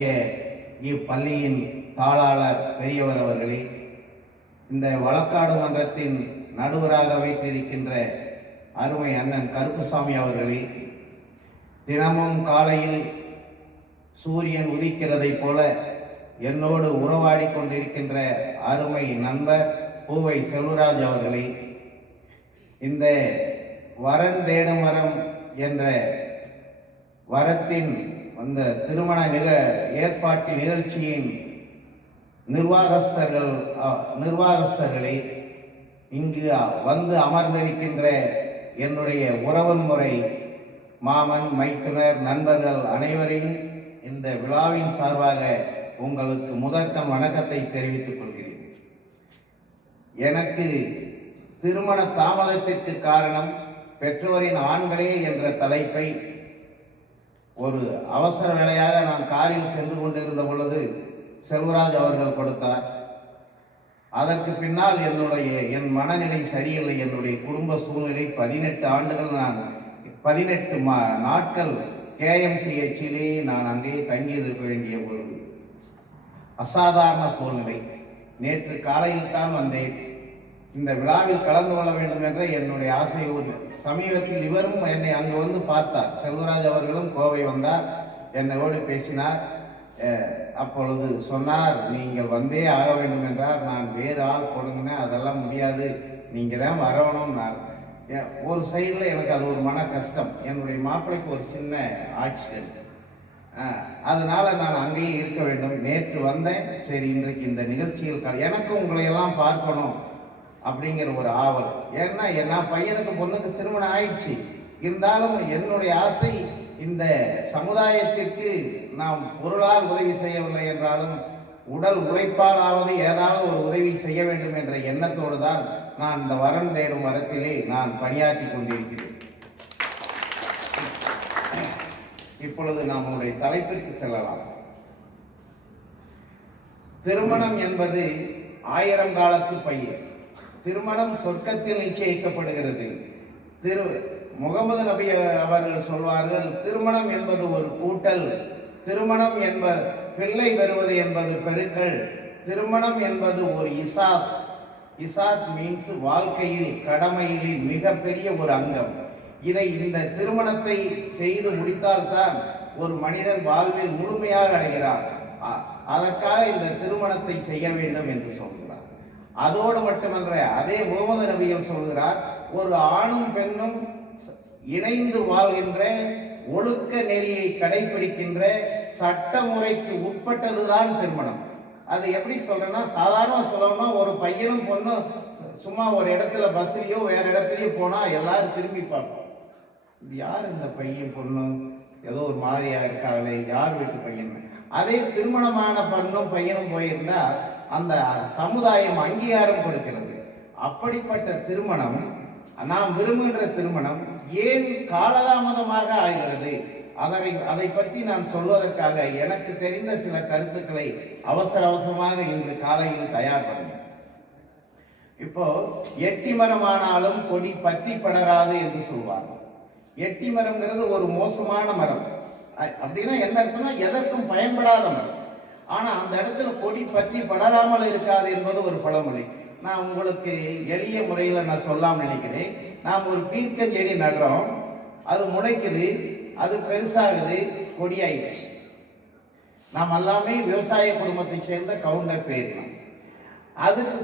இப்பள்ளியின் தாளாளர் பெரியவர் அவர்களே, இந்த வழக்காடு மன்றத்தின் நடுவராக வைத்திருக்கின்ற அருமை அண்ணன் கருப்புசாமி அவர்களே, தினமும் காலையில் சூரியன் உதிக்கிறதை போல என்னோடு உறவாடி கொண்டிருக்கின்ற அருமை நண்பர் பூவை செல்வராஜ் அவர்களே, இந்த வரன் தேடும் வரம் என்ற வரத்தின் அந்த திருமண ஏற்பாட்டு நிகழ்ச்சியின் நிர்வாகஸ்தர்களே, இங்கு வந்து அமர்ந்திருக்கின்ற என்னுடைய உறவு முறை மாமன் மைத்துனர் நண்பர்கள் அனைவரையும் இந்த விழாவின் சார்பாக உங்களுக்கு முதற்கண் வணக்கத்தை தெரிவித்துக் கொள்கிறேன். எனக்கு திருமண தாமதத்திற்கு காரணம் பெற்றோரின் ஆண்களே என்ற தலைப்பை ஒரு அவசர வேலையாக நான் காரில் சென்று கொண்டிருந்த பொழுது செல்வராஜ் அவர்கள் கொடுத்தார். அதற்கு பின்னால் என் மனநிலை சரியில்லை. என்னுடைய குடும்ப சூழ்நிலை 18 ஆண்டுகள் நான் 18 நாட்கள் KMCHிலே நான் அங்கே தங்கியிருக்க வேண்டிய ஒரு அசாதாரண சூழ்நிலை. நேற்று காலையில் தான் வந்தேன். இந்த விழாவில் கலந்து கொள்ள வேண்டும் என்ற என்னுடைய ஆசை. சமீபத்தில் இவரும் என்னை அங்கு வந்து பார்த்தார். செல்வராஜ் அவர்களும் கோவை வந்தார், என்னோடு பேசினார். அப்பொழுது சொன்னார், நீங்கள் வந்தே ஆக வேண்டும் என்றார். நான் வேறு ஆள் கொடுங்கினேன், அதெல்லாம் முடியாது, நீங்கள் தான் வரணும்னார். ஒரு சைடில் எனக்கு அது ஒரு மன கஷ்டம். என்னுடைய மாப்பிள்ளைக்கு ஒரு சின்ன ஆக்சிடென்ட், அதனால நான் அங்கேயே இருக்க வேண்டும். நேற்று வந்தேன். சரி, இன்றைக்கு இந்த நிகழ்ச்சியில் எனக்கும் உங்களை எல்லாம் பார்க்கணும் அப்படிங்கிற ஒரு ஆவல். ஏன்னா என் பையனுக்கு பொண்ணுக்கு திருமணம் ஆயிடுச்சு. இருந்தாலும் என்னுடைய ஆசை, இந்த சமுதாயத்திற்கு நாம் பொருளால் உதவி செய்யவில்லை என்றாலும் உடல் உழைப்பாலாவது ஏதாவது ஒரு உதவி செய்ய வேண்டும் என்ற எண்ணத்தோடு தான் நான் இந்த வரன் தேடும் வரத்திலே நான் பணியாற்றி கொண்டிருக்கிறேன். இப்பொழுது நம்முடைய தலைப்பிற்கு செல்லலாம். திருமணம் என்பது 1000 காலத்து பயிர். திருமணம் சொர்க்கத்தில் நிச்சயிக்கப்படுகிறது. முகமது நபி அவர்கள் சொல்வார்கள், திருமணம் என்பது ஒரு கூட்டல், திருமணம் என்பது பிள்ளை பெறுவது என்பது பெருக்கல், திருமணம் என்பது ஒரு இசாத் மீன்ஸ் வாழ்க்கையில் கடமையில் மிகப்பெரிய ஒரு அங்கம். இந்த திருமணத்தை செய்து முடித்தால்தான் ஒரு மனிதன் வாழ்வில் முழுமையாக அடைகிறார். அதற்காக இந்த திருமணத்தை செய்ய வேண்டும் என்று சொல்கிறார். அதோடு மட்டுமல்ல, அதே முகமது நபிகள் சொல்கிறார், ஒரு ஆணும் பெண்ணும் இணைந்து வாழ்கின்ற ஒழுக்க நெறியை கடைபிடிக்கின்ற சட்ட முறைக்கு உட்பட்டதுதான் திருமணம். அது எப்படி சொல்றேன்னா, சாதாரண சொல்லணும்னா, ஒரு பையனும் பொண்ணும் சும்மா ஒரு இடத்துல பஸ்லயோ வேற இடத்துலயோ போனா எல்லாரும் திரும்பி பார்ப்போம், இது யார் இந்த பையன் பொண்ணு, ஏதோ ஒரு மாதிரியா இருக்காங்களே, யார் வீட்டு பையன். அதே திருமணமான பெண்ணும் பையனும் போயிருந்தா அந்த சமுதாயம் அங்கீகாரம் கொடுக்கிறது. அப்படிப்பட்ட திருமணம், நாம் விரும்புகின்ற திருமணம் ஏன் காலதாமதமாக ஆகிறது, அதை பற்றி நான் சொல்வதற்காக எனக்கு தெரிந்த சில கருத்துக்களை அவசரமாக இன்று காலையில் தயார் பண்ணேன். இப்போ எட்டி மரமானாலும் கொடி பற்றி படராது என்று சொல்வாங்க. எட்டி மரம்ங்கிறது ஒரு மோசமான மரம். அப்படின்னா என்ன இருக்குன்னா, எதற்கும் பயன்படாத மரம். ஆனா அந்த இடத்துல கொடி பற்றி படராமல் இருக்காது என்பது ஒரு பழமொழி. நான் உங்களுக்கு எளிய முறையில் நான் சொல்லாம நினைக்கிறேன். நாம் ஒரு பீர்க்கஞ்செடி நடுறோம், அது முளைக்குது, அது பெருசாகுது, கொடியாயிடுச்சு. நாம் எல்லாமே விவசாய குடும்பத்தை சேர்ந்த கவுண்டர் போயிருக்கோம். அதுக்கு